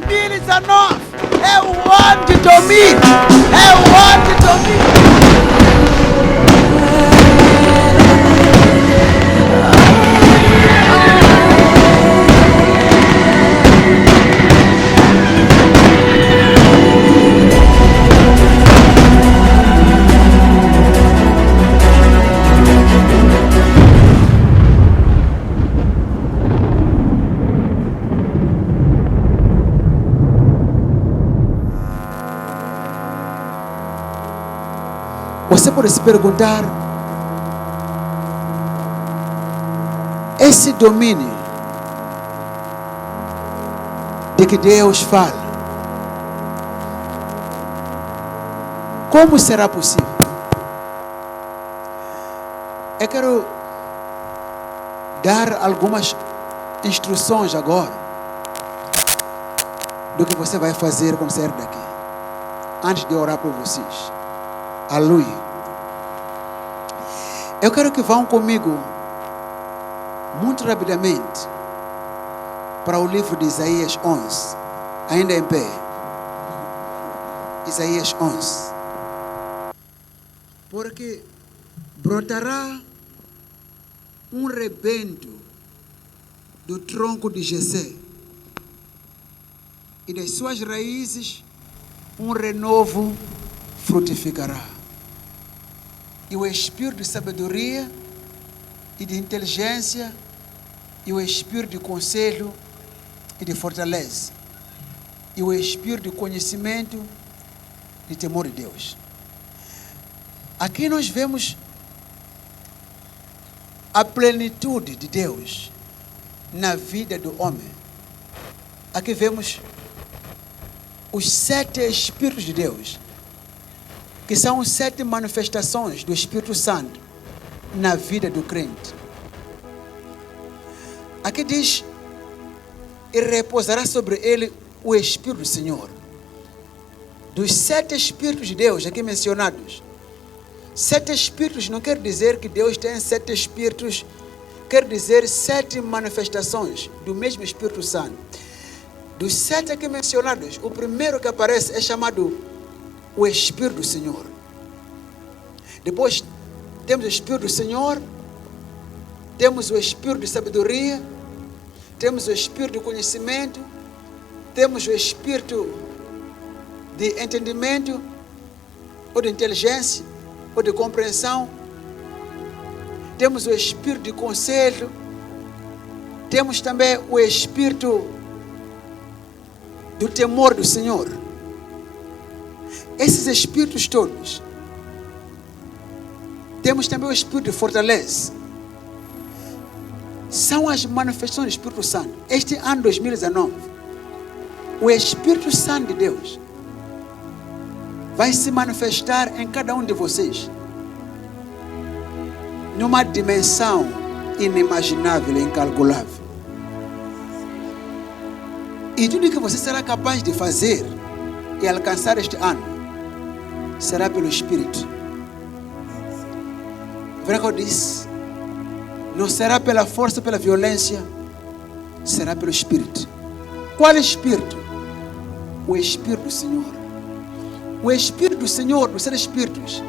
2019 é o ano de domínio. É o ano de domínio. Você pode se perguntar, esse domínio de que Deus fala, como será possível? Eu quero dar algumas instruções agora do que você vai fazer quando sair daqui, antes de orar por vocês. Aleluia. Eu quero que vão comigo muito rapidamente para o livro de Isaías 11, ainda em pé. Isaías 11. Porque brotará um rebento do tronco de Jessé, e das suas raízes um renovo frutificará. E o espírito de sabedoria e de inteligência, e o espírito de conselho e de fortaleza, e o espírito de conhecimento e de temor de Deus. Aqui nós vemos a plenitude de Deus na vida do homem. Aqui vemos os 7 Espíritos de Deus, que são 7 manifestações do Espírito Santo na vida do crente. Aqui diz, e repousará sobre ele o Espírito do Senhor. Dos 7 Espíritos de Deus aqui mencionados, 7 Espíritos não quer dizer que Deus tem 7 Espíritos, quer dizer 7 manifestações do mesmo Espírito Santo. Dos 7 aqui mencionados, o primeiro que aparece é chamado o Espírito do Senhor. Depois temos o Espírito do Senhor, temos o Espírito de sabedoria, temos o Espírito de conhecimento, temos o Espírito de entendimento, ou de inteligência, ou de compreensão, temos o Espírito de conselho, temos também o Espírito do temor do Senhor. Esses Espíritos todos. Temos também o Espírito de fortaleza. São as manifestações do Espírito Santo. Este ano 2019, o Espírito Santo de Deus vai se manifestar em cada um de vocês numa dimensão inimaginável e incalculável. E tudo que você será capaz de fazer e alcançar este ano será pelo Espírito. Verá que eu disse, não será pela força, pela violência, será pelo Espírito. Qual Espírito? O Espírito do Senhor. O Espírito do Senhor, dos 7 Espíritos,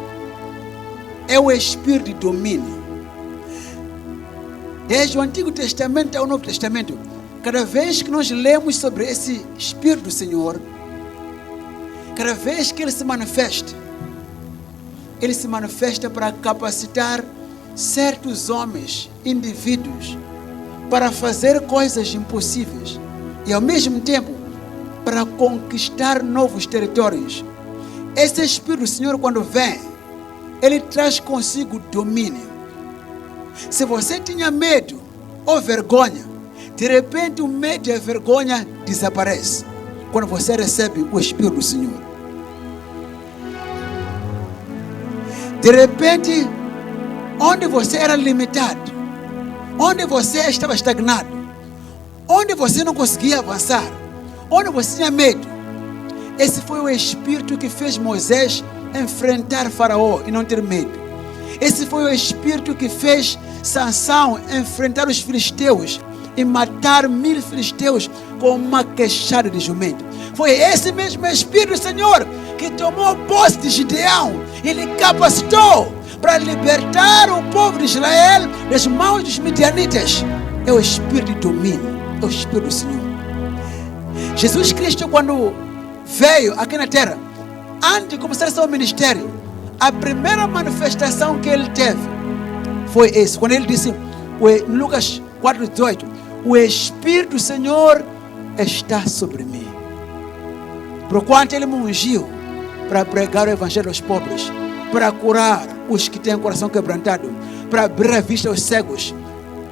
é o Espírito de domínio. Desde o Antigo Testamento ao Novo Testamento, cada vez que nós lemos sobre esse Espírito do Senhor, cada vez que ele se manifesta para capacitar certos homens, indivíduos, para fazer coisas impossíveis e ao mesmo tempo para conquistar novos territórios. Esse Espírito do Senhor, quando vem, ele traz consigo domínio. Se você tinha medo ou vergonha, de repente o medo e a vergonha desaparecem quando você recebe o Espírito do Senhor. De repente, onde você era limitado, onde você estava estagnado, onde você não conseguia avançar, onde você tinha medo, esse foi o Espírito que fez Moisés enfrentar Faraó e não ter medo. Esse foi o Espírito que fez Sansão enfrentar os filisteus e matar 1000 filisteus com uma queixada de jumento. Foi esse mesmo Espírito do Senhor que tomou posse de Gideão e lhe capacitou para libertar o povo de Israel das mãos dos midianitas. É o Espírito de domínio, é o Espírito do Senhor. Jesus Cristo, quando veio aqui na terra, antes de começar seu ministério, a primeira manifestação que ele teve foi esse, quando ele disse, em Lucas 4:18, o Espírito do Senhor está sobre mim, porquanto ele me ungiu para pregar o evangelho aos pobres, para curar os que têm o coração quebrantado, para abrir a vista aos cegos,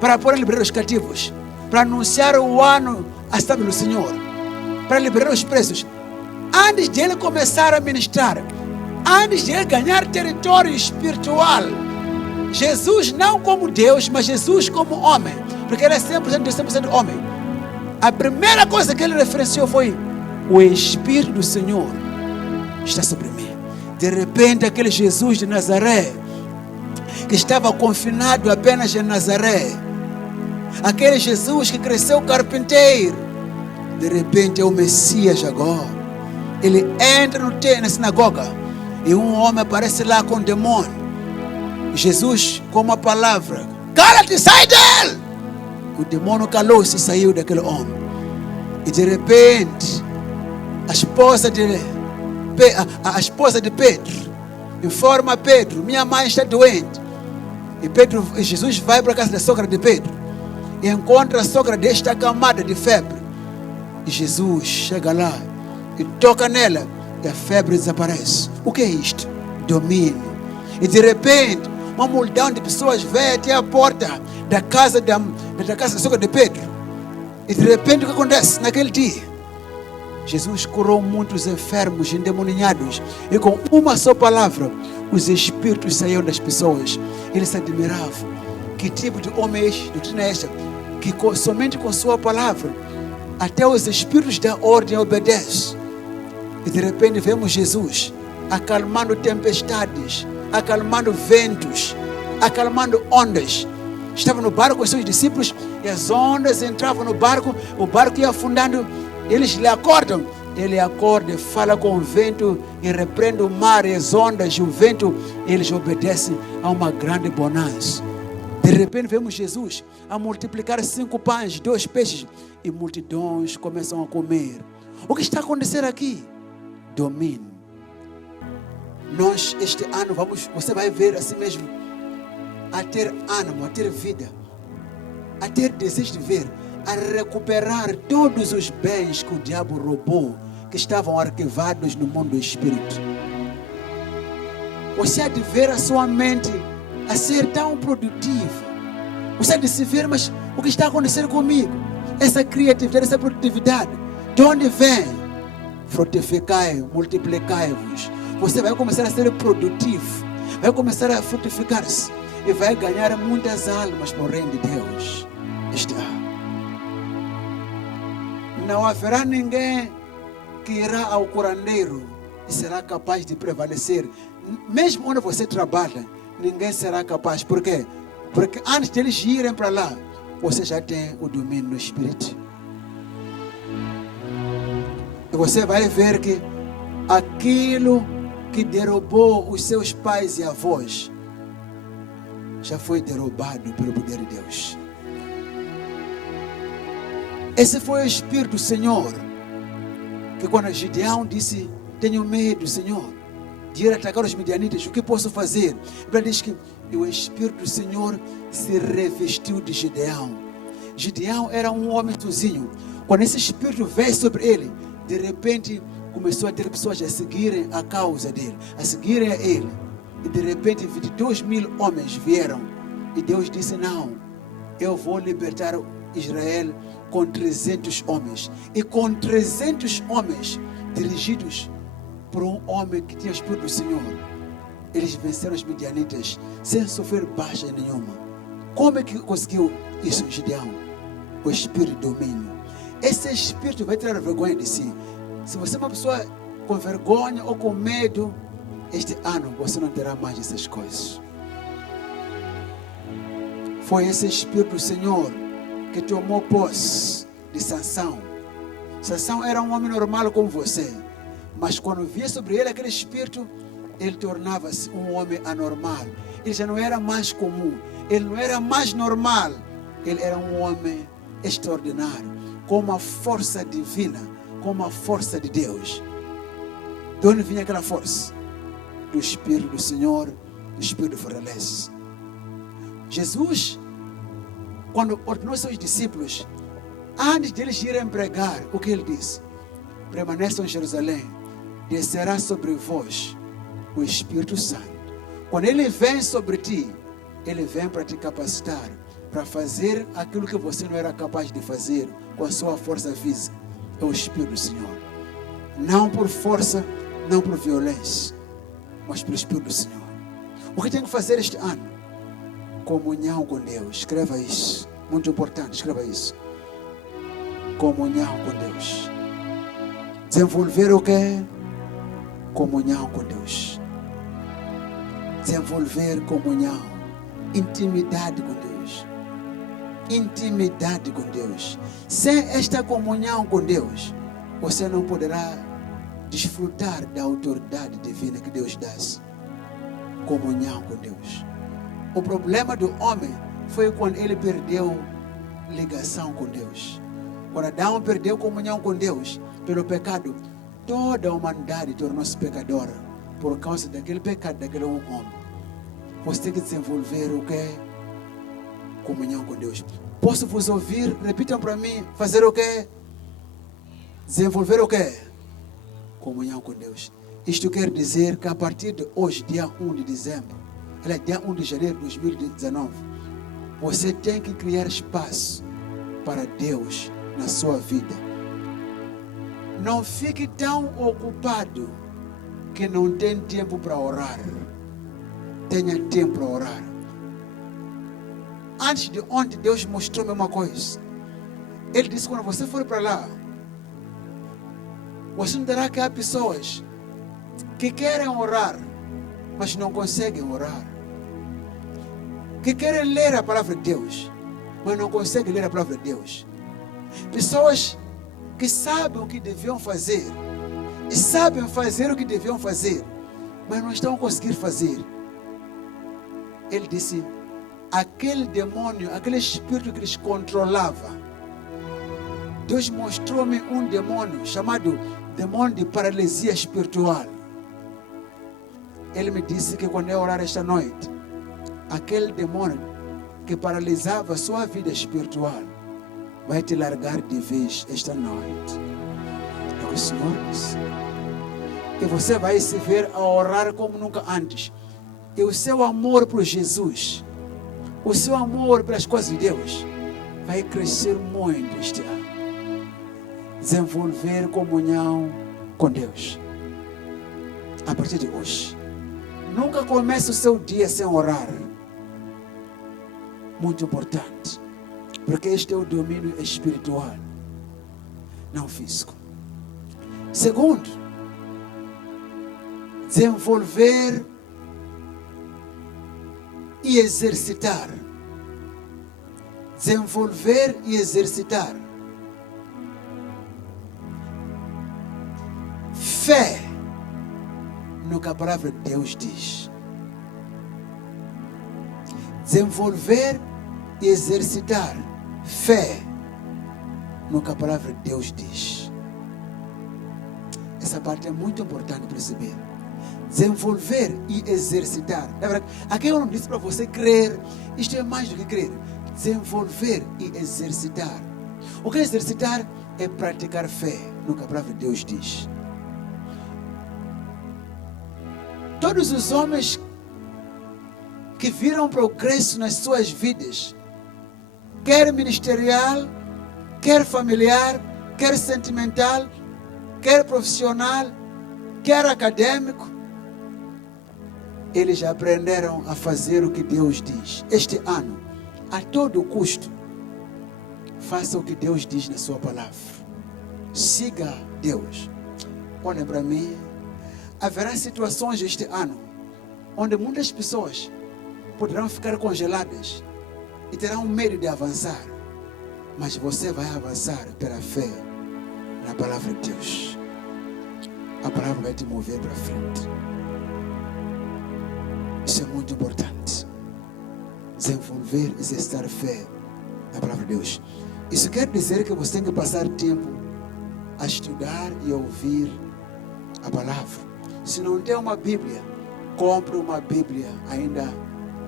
para pôr a liberar os cativos, para anunciar o ano aceitável do Senhor, para liberar os presos. Antes de ele começar a ministrar, antes de ele ganhar território espiritual, Jesus não como Deus, mas Jesus como homem, porque ele é 100% Deus, 100% homem. A primeira coisa que ele referenciou foi: o Espírito do Senhor está sobre mim. De repente, aquele Jesus de Nazaré, que estava confinado apenas em Nazaré, aquele Jesus que cresceu carpinteiro, de repente é o Messias agora. Ele entra na sinagoga e um homem aparece lá com um demônio. Jesus, com uma palavra: cala-te, sai dele! O demônio calou-se e saiu daquele homem. E de repente, a esposa de Pedro informa a Pedro: minha mãe está doente. E Jesus vai para a casa da sogra de Pedro e encontra a sogra desta acamada de febre. E Jesus chega lá e toca nela e a febre desaparece. O que é isto? Domínio. E de repente, uma multidão de pessoas vem até a porta da casa da sogra de Pedro. E de repente, o que acontece? Naquele dia, Jesus curou muitos enfermos, endemoniados, e com uma só palavra, os espíritos saíram das pessoas. Eles se admiravam. Que tipo de homem é este? Doutrina é esta? Que somente com sua palavra, até os espíritos da ordem obedecem. E de repente vemos Jesus acalmando tempestades, acalmando ventos, acalmando ondas. Estava no barco com seus discípulos e as ondas entravam no barco, o barco ia afundando. Eles lhe acordam, ele acorda e fala com o vento e repreende o mar e as ondas e o vento. Eles obedecem a uma grande bonança. De repente vemos Jesus a multiplicar 5 pães, 2 peixes, e multidões começam a comer. O que está acontecendo aqui? Domínio. Nós este ano você vai ver assim mesmo, a ter ânimo, a ter vida, a ter desejo de ver, a recuperar todos os bens que o diabo roubou, que estavam arquivados no mundo do espírito. Você há de ver a sua mente a ser tão produtiva. Você há de se ver, mas o que está acontecendo comigo? Essa criatividade, essa produtividade, de onde vem? Frutificai, multiplicai-vos. Você vai começar a ser produtivo, vai começar a frutificar-se e vai ganhar muitas almas para o reino de Deus. Não haverá ninguém que irá ao curandeiro e será capaz de prevalecer. Mesmo onde você trabalha, ninguém será capaz. Por quê? Porque antes de eles irem para lá, você já tem o domínio no Espírito. E você vai ver que aquilo que derrubou os seus pais e avós já foi derrubado pelo poder de Deus. Esse foi o Espírito do Senhor, que quando Gideão disse: tenho medo, Senhor, de ir atacar os midianitas, o que posso fazer? Ele diz que o Espírito do Senhor se revestiu de Gideão. Gideão era um homem sozinho. Quando esse Espírito veio sobre ele, de repente começou a ter pessoas a seguirem a causa dele, a seguirem a ele. E de repente 22.000 homens vieram. E Deus disse: não, eu vou libertar Israel com 300 homens. E com 300 homens dirigidos por um homem que tinha o Espírito do Senhor, eles venceram os midianitas sem sofrer baixa nenhuma. Como é que conseguiu isso, Gideão? O Espírito de domínio. Esse Espírito vai tirar a vergonha de si. Se você é uma pessoa com vergonha ou com medo, este ano você não terá mais essas coisas. Foi esse Espírito do Senhor que tomou posse de Sansão. Sansão era um homem normal como você, mas quando via sobre ele aquele espírito, ele tornava-se um homem anormal. Ele já não era mais comum, ele não era mais normal, ele era um homem extraordinário, com uma força divina, com uma força de Deus. De onde vinha aquela força? Do Espírito do Senhor, do Espírito de fortaleza. Jesus, quando ordenou seus discípulos, antes de eles irem pregar, o que ele disse? Permaneçam em Jerusalém, descerá sobre vós o Espírito Santo. Quando ele vem sobre ti, ele vem para te capacitar, para fazer aquilo que você não era capaz de fazer com a sua força física. É o Espírito do Senhor. Não por força, não por violência, mas pelo Espírito do Senhor. O que tem que fazer este ano? Comunhão com Deus. Escreva isso. Muito importante, escreva isso. Comunhão com Deus. Desenvolver o quê? Comunhão com Deus. Desenvolver comunhão. Intimidade com Deus. Intimidade com Deus. Sem esta comunhão com Deus, você não poderá desfrutar da autoridade divina que Deus dá. Comunhão com Deus. O problema do homem foi quando ele perdeu ligação com Deus. Quando Adão perdeu comunhão com Deus, pelo pecado, toda a humanidade tornou-se pecadora por causa daquele pecado daquele homem. Você tem que desenvolver o quê? Comunhão com Deus. Posso vos ouvir? Repitam para mim. Fazer o quê? Desenvolver o quê? Comunhão com Deus. Isto quer dizer que a partir de hoje, dia 1 de dezembro, dia 1 de janeiro de 2019, você tem que criar espaço para Deus na sua vida. Não fique tão ocupado que não tem tempo para orar. Tenha tempo para orar. Antes de ontem, Deus mostrou-me uma coisa. Ele disse: quando você for para lá, você notará que há pessoas que querem orar, mas não conseguem orar. Que querem ler a palavra de Deus, mas não conseguem ler a palavra de Deus. Pessoas que sabem o que deviam fazer, e sabem fazer o que deviam fazer, mas não estão conseguindo fazer. Ele disse: aquele demônio, aquele espírito que lhes controlava, Deus mostrou-me um demônio chamado demônio de paralisia espiritual. Ele me disse que quando eu orar esta noite, aquele demônio que paralisava a sua vida espiritual vai te largar de vez esta noite. É o que o Senhor disse. E você vai se ver a orar como nunca antes. E o seu amor por Jesus, o seu amor pelas coisas de Deus, vai crescer muito este ano. Desenvolver comunhão com Deus. A partir de hoje. Nunca comece o seu dia sem orar. Muito importante. Porque este é o domínio espiritual, não físico. Segundo, desenvolver e exercitar. Desenvolver e exercitar. Fé no que a palavra de Deus diz. Desenvolver e exercitar fé no que a palavra de Deus diz. Essa parte é muito importante perceber. Desenvolver e exercitar. Aqui eu não disse para você crer. Isto é mais do que crer. Desenvolver e exercitar. O que é exercitar? É praticar fé no que a palavra de Deus diz. Todos os homens que viram progresso nas suas vidas, quer ministerial, quer familiar, quer sentimental, quer profissional, quer acadêmico, eles já aprenderam a fazer o que Deus diz. Este ano, a todo custo, faça o que Deus diz na sua palavra. Siga Deus. Olha para mim. Haverá situações este ano onde muitas pessoas poderão ficar congeladas e terão medo de avançar. Mas você vai avançar pela fé na palavra de Deus. A palavra vai te mover para frente. Isso é muito importante. Desenvolver e exercitar fé na palavra de Deus. Isso quer dizer que você tem que passar tempo a estudar e ouvir a palavra. Se não tem uma Bíblia, compre uma Bíblia ainda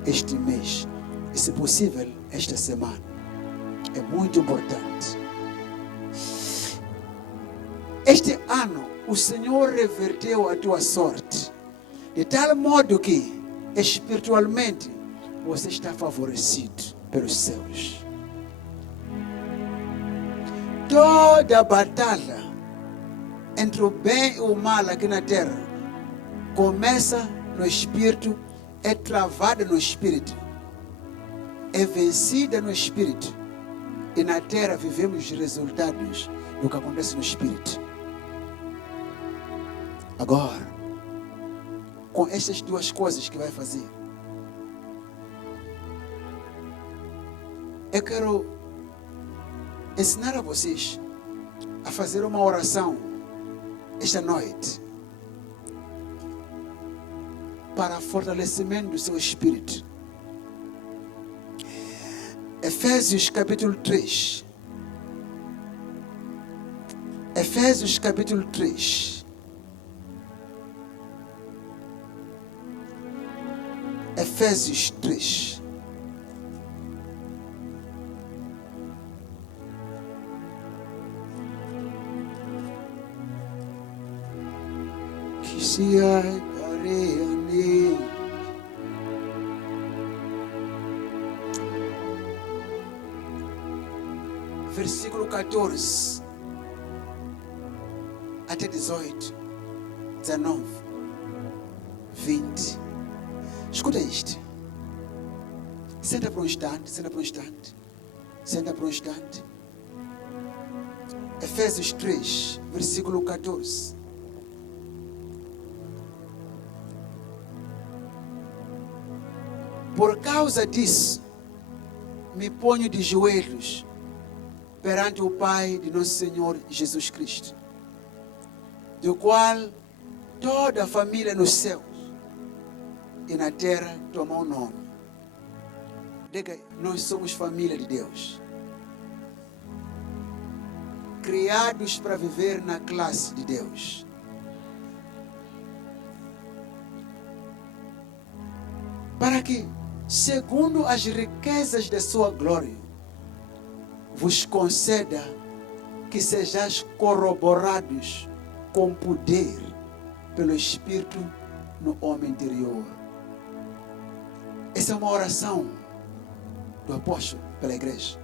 este mês. E se possível, esta semana. É muito importante. Este ano, o Senhor reverteu a tua sorte. De tal modo que, espiritualmente, você está favorecido pelos céus. Toda a batalha entre o bem e o mal aqui na terra começa no espírito, é travada no espírito, é vencida no espírito. E na terra vivemos os resultados do que acontece no espírito. Agora, com estas duas coisas que vai fazer, eu quero ensinar a vocês a fazer uma oração esta noite para fortalecimento do seu espírito. Efésios capítulo 3. Efésios capítulo 3. Efésios 3. Que se areia versículo 14 até 18, 19, 20. Escuta isto. Senta para um instante, senta para um instante, senta para um instante. Efésios 3, versículo 14. Por causa disso, me ponho de joelhos perante o Pai de nosso Senhor Jesus Cristo, do qual toda a família nos céus e na terra toma o nome. Diga, nós somos família de Deus, criados para viver na classe de Deus. Para que, segundo as riquezas da sua glória, vos conceda que sejais corroborados com poder pelo Espírito no homem interior. Essa é uma oração do apóstolo pela igreja.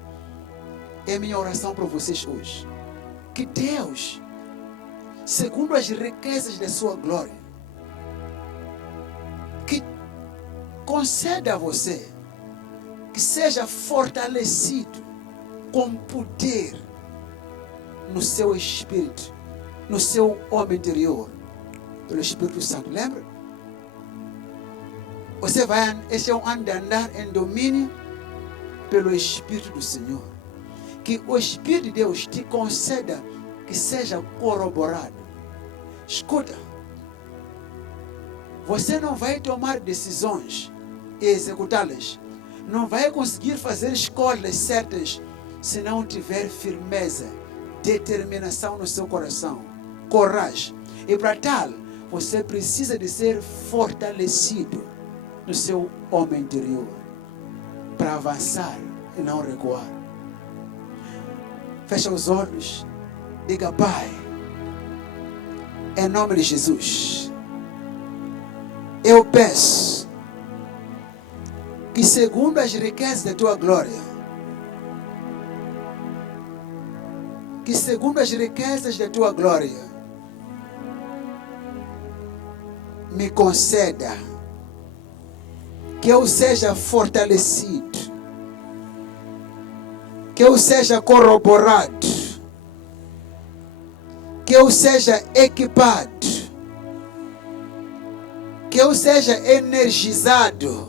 É a minha oração para vocês hoje. Que Deus, segundo as riquezas da sua glória, que conceda a você que seja fortalecido com poder no seu espírito, no seu homem interior, pelo Espírito Santo. Lembra? Você vai, esse é um ano de andar em domínio pelo Espírito do Senhor. Que o Espírito de Deus te conceda que seja corroborado. Escuta, você não vai tomar decisões e executá-las. Não vai conseguir fazer escolhas certas se não tiver firmeza, determinação no seu coração, coragem. E para tal, você precisa de ser fortalecido no seu homem interior, para avançar e não recuar. Fecha os olhos, diga: Pai, em nome de Jesus, eu peço que, segundo as riquezas da tua glória, que segundo as riquezas da tua glória, me conceda que eu seja fortalecido, que eu seja corroborado, que eu seja equipado, que eu seja energizado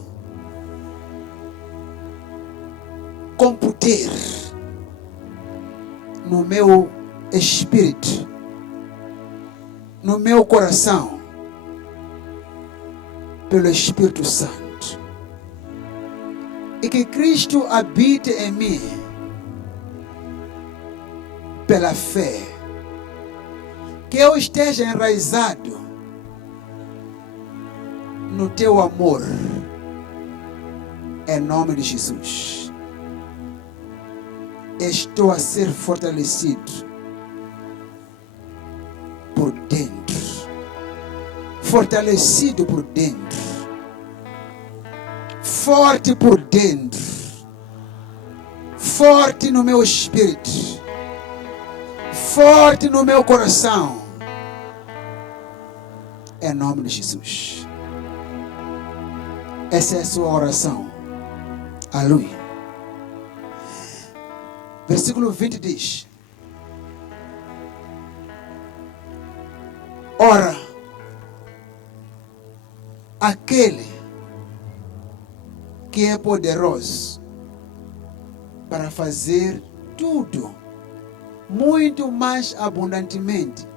com poder no meu espírito, no meu coração, pelo Espírito Santo. E que Cristo habite em mim pela fé. Que eu esteja enraizado no teu amor. Em nome de Jesus. Estou a ser fortalecido por dentro. Fortalecido por dentro. Forte por dentro. Forte no meu espírito. Forte no meu coração. Em nome de Jesus. Essa é a sua oração. Aleluia. Versículo 20 diz: ora, aquele que é poderoso para fazer tudo muito mais abundantemente,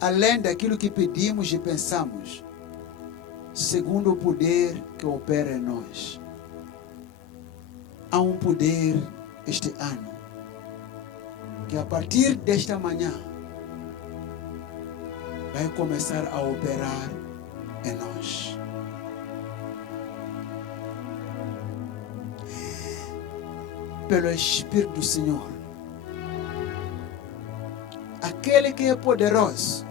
além daquilo que pedimos e pensamos, segundo o poder que opera em nós. Há um poder este ano, que a partir desta manhã, vai começar a operar em nós. Pelo Espírito do Senhor. Aquele que é poderoso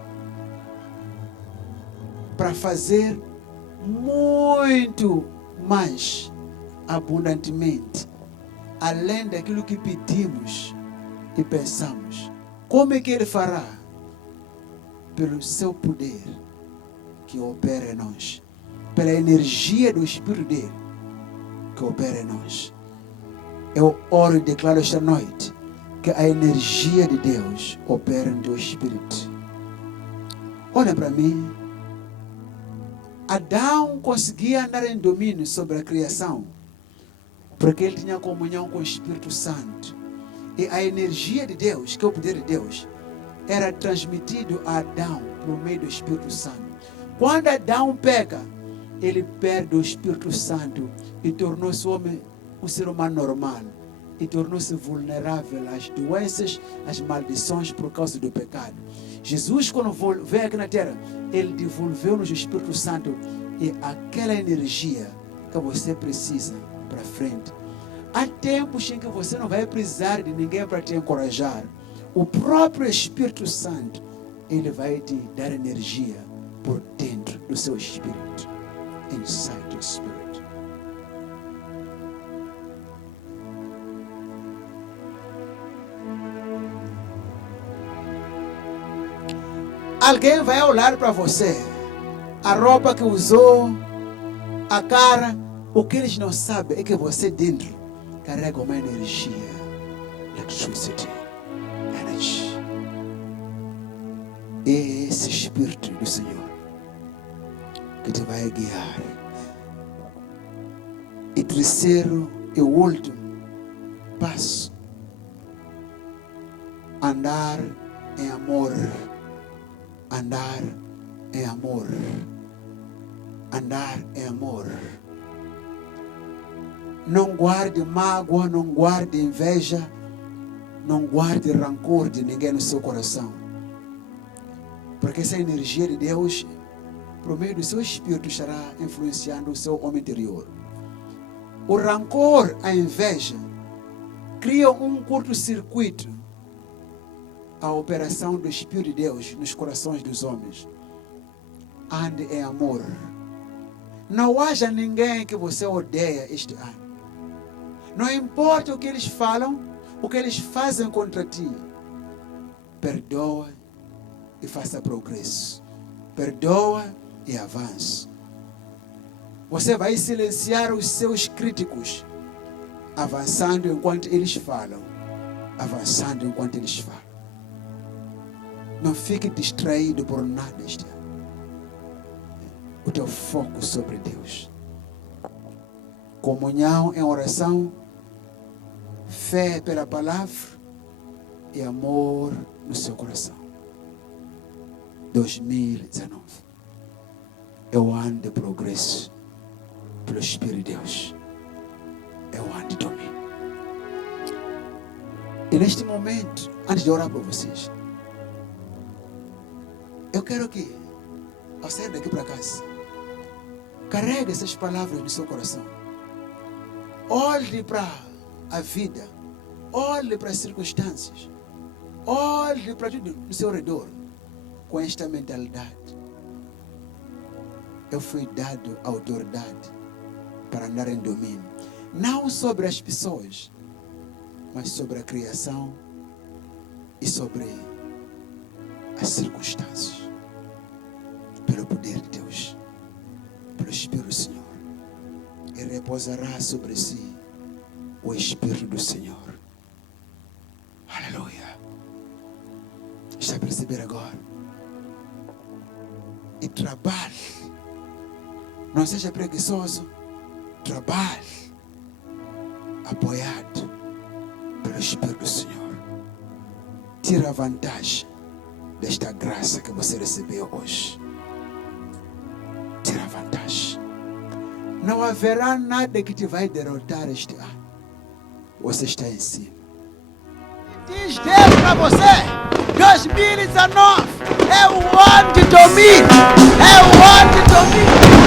para fazer muito mais abundantemente, além daquilo que pedimos e pensamos. Como é que Ele fará? Pelo seu poder que opera em nós, pela energia do Espírito dele que opera em nós. Eu oro e declaro esta noite que a energia de Deus opera no teu espírito. Olha para mim. Adão conseguia andar em domínio sobre a criação porque ele tinha comunhão com o Espírito Santo. E a energia de Deus, que é o poder de Deus, era transmitido a Adão por meio do Espírito Santo. Quando Adão peca, ele perde o Espírito Santo e tornou-se homem, um ser humano normal. E tornou-se vulnerável às doenças, às maldições por causa do pecado. Jesus, quando veio aqui na terra, Ele devolveu-nos o Espírito Santo e aquela energia que você precisa para frente. Há tempos em que você não vai precisar de ninguém para te encorajar. O próprio Espírito Santo, Ele vai te dar energia por dentro do seu espírito. Inside your spirit. Alguém vai olhar para você, a roupa que usou, a cara. O que eles não sabem é que você dentro carrega uma energia, electricity, energy. É esse Espírito do Senhor que te vai guiar. E terceiro e último passo, andar em amor. Andar em amor. Andar em amor. Não guarde mágoa, não guarde inveja, não guarde rancor de ninguém no seu coração. Porque essa energia de Deus, por meio do seu espírito, estará influenciando o seu homem interior. O rancor, a inveja, cria um curto-circuito a operação do Espírito de Deus nos corações dos homens. Ande em amor. Não haja ninguém que você odeia este ano. Não importa o que eles falam, o que eles fazem contra ti. Perdoa e faça progresso. Perdoa e avance. Você vai silenciar os seus críticos, avançando enquanto eles falam. Avançando enquanto eles falam. Não fique distraído por nada este ano. O teu foco sobre Deus. Comunhão em oração, fé pela palavra, e amor no seu coração. 2019 é o ano de progresso pelo Espírito de Deus. É o ano de domínio. E neste momento, antes de orar por vocês, eu quero que, ao sair daqui para casa, carregue essas palavras no seu coração. Olhe para a vida. Olhe para as circunstâncias. Olhe para tudo no seu redor com esta mentalidade. Eu fui dado autoridade para andar em domínio. Não sobre as pessoas, mas sobre a criação e sobre as circunstâncias. Pelo poder de Deus, pelo Espírito do Senhor. E repousará sobre si o Espírito do Senhor. Aleluia. Está a perceber agora? E trabalhe. Não seja preguiçoso. Trabalhe. Apoiado pelo Espírito do Senhor. Tira vantagem desta graça que você recebeu hoje. Tira vantagem. Não haverá nada que te vai derrotar este ano. Você está em cima. Diz Deus para você: 2019 é o ano de domínio. É o ano de domínio.